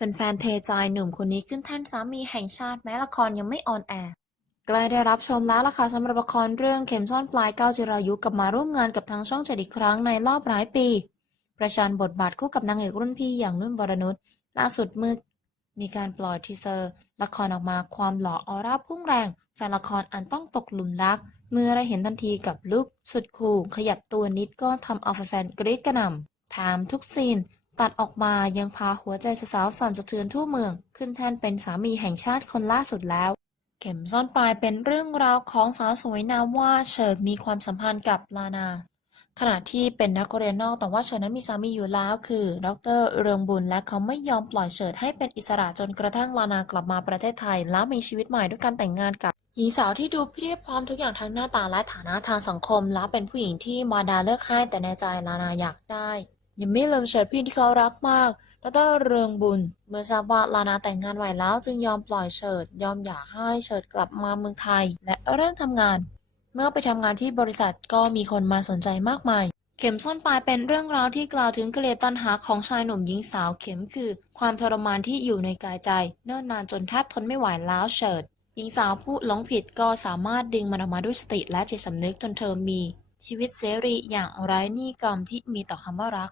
แฟนๆ เทใจหนุ่มคนนี้ขึ้นแท่นสามีแห่งชาติแม้ละครยังไม่ออนแอร์ใกล้ได้รับชมแล้วล่ะค่ะสำหรับละครเรื่องเข็มซ่อนปลายก้าวจิรายุกลับมาร่วมงานกับทางช่องเจ็ดอีกครั้งในรอบหลายปี ประชันบทบาทคู่กับนางเอกรุ่นพี่อย่างนุ่นวรนุชล่าสุดเมื่อมีการปล่อยทีเซอร์ ละครออกมาความหล่อออร่าพุ่งแรง แฟนละครอันต้องตกหลุมรัก เมื่อได้เห็นทันทีกับลุคสุดคูลขยับตัวนิดก็ทำเอาแฟนๆกรี๊ดกระหน่ำแถมทุกซีน ตัดออกมายังพาหัวใจสาวๆสั่นสะเทือนทั่วเมือง ขึ้นแท่นเป็นสามีแห่งชาติคนล่าสุดแล้ว เข็มซ่อนปลายเป็นเรื่องราวของสาวสวยนามว่าเฉิดมีความสัมพันธ์กับลานา ขณะที่เป็นนักเรียนนอกแต่ว่าเฉิดนั้นมีสามีอยู่แล้ว คือ ดรเรืองบุญและเขาไม่ยอมปล่อยเฉิดให้เป็นอิสระจนกระทั่งลานากลับมาประเทศไทย แล้วมีชีวิตใหม่ด้วยการแต่งงานกับหญิงสาวที่ดูเพียบพร้อมทุกอย่างทั้งหน้าตาและฐานะทางสังคม และเป็นผู้หญิงที่มาดาเลิกให้แต่ในใจลานาอยากได้ ยังไม่ลืมเฉิดพี่ที่เขารักมากดรเรืองบุญ เมื่อทราบว่าลานาแต่งงานใหม่แล้วจึงยอมปล่อยเฉิด ยอมหย่าให้เฉิดกลับมาเมืองไทย และเริ่มทำงาน เมื่อไปทำงานที่บริษัทก็มีคนมาสนใจมากมาย เข็มซ่อนปลายเป็นเรื่องราวที่กล่าวถึงกิเลสตัณหาของชายหนุ่มหญิงสาวเข็มคือ ความทรมานที่อยู่ในกายใจ เนิ่นนานจนแทบทนไม่ไหวแล้วเฉิดหญิงสาวผู้หลงผิดก็สามารถดึงมันออกมาด้วยสติและจิตสำนึกจนเธอมี ชีวิตเสรีอย่างไร้หนี้กรรมที่มีต่อคำว่ารัก